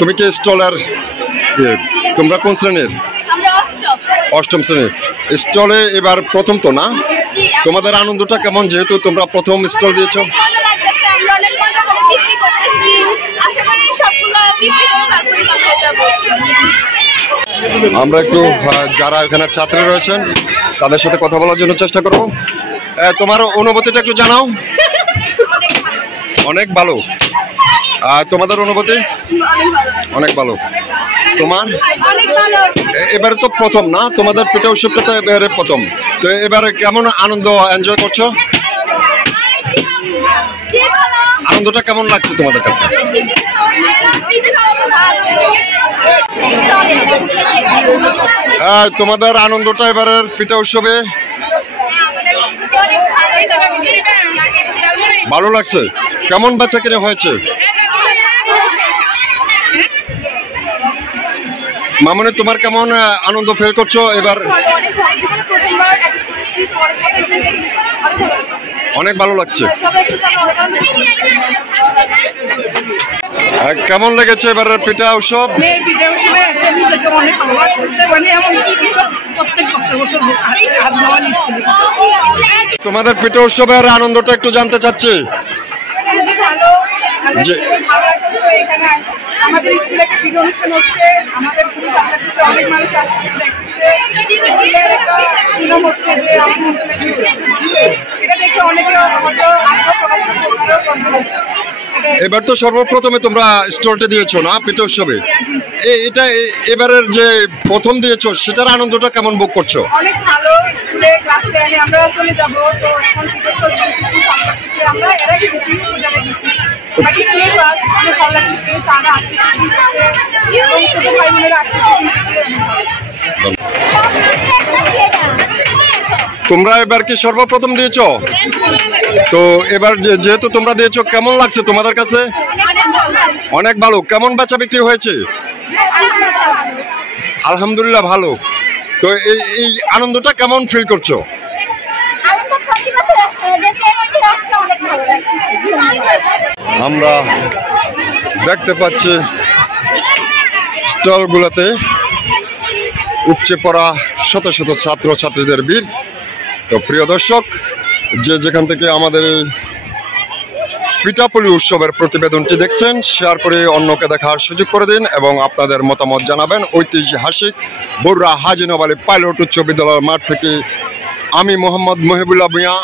তুমি কি স্টলের তোমরা কোন শ্রেণীর? অষ্টম শ্রেণীর। স্টলে এবার প্রথম তো না? তোমাদের আনন্দটা কেমন যেহেতু তোমরা প্রথম স্টল দিয়েছো? আমরা একটু যারা এখানে ছাত্রী রয়েছেন তাদের সাথে কথা বলার জন্য চেষ্টা করব। তোমার অনুভূতিটা একটু জানাও। অনেক ভালো। আর তোমাদের অনুভূতি? অনেক ভালো। তোমার? এবারে তো প্রথম না, তোমাদের পিঠা উৎসবটা তো এবারে প্রথম, তো এবারে কেমন আনন্দ এনজয় করছো? আনন্দটা কেমন লাগছে তোমাদের কাছে? তোমাদের আনন্দটা এবারের পিঠা উৎসবে ভালো লাগছে? কেমন বেচা কিনে হয়েছে? মামনি তোমার কেমন আনন্দ ফিল করছো এবার? অনেক ভালো লাগছে। কেমন লেগেছে এবারের পিঠা উৎসব? তোমাদের পিঠা উৎসবের আনন্দটা একটু জানতে চাচ্ছি। আমাদের স্কুলে একটা পিঠা অনুষ্ঠান হচ্ছে, আমাদের খুবই ভালো লাগছে, অনেক মানুষ আসছে দেখতেছে, সুনাম হচ্ছে যে আমাদের স্কুলে হচ্ছে, এটা দেখে অনেকে হয়তো আগ্রহ প্রকাশ করছে। এবার তো সর্বপ্রথমে তোমরা স্টলটা দিয়েছো না পিঠা উৎসবে, এটা এবারের যে প্রথম দিয়েছো সেটার আনন্দটা কেমন ভোগ করছো? অনেক ভালো। স্কুলে ক্লাস 10 আমরা চলে যাব, তো এখন পিঠা উৎসব খুব ভালো লাগছে। আমরা এর আগে গেছি, পূজাতে গেছি, বাট স্কুলে ক্লাস অনেক ভালো লাগছে। তারা আসতে এবং ছোট ভাই বোনেরা আসতে। তোমরা এবার কি সর্বপ্রথম দিয়েছো? তো এবার যেহেতু তোমরা দিয়েছো কেমন লাগছে তোমাদের কাছে? অনেক ভালো। কেমন বেচা বিক্রি হয়েছে? আলহামদুলিল্লাহ ভালো। তো এই আনন্দটা কেমন ফিল করছো? আমরা দেখতে পাচ্ছি স্টলগুলোতে উপচে পড়া শত শত ছাত্র ছাত্রীদের ভিড়। তো প্রিয় দর্শক, যে যেখান থেকে আমাদের এই পিঠাপুলি উৎসবের প্রতিবেদনটি দেখছেন শেয়ার করে অন্যকে দেখার সুযোগ করে দিন এবং আপনাদের মতামত জানাবেন। ঐতিহাসিক বরুড়া হাজী নওয়াব আলী পাইলট উচ্চ বিদ্যালয়ের মাঠ থেকে আমি মোহাম্মদ মহিবুল্লাহ ভূঁইয়া।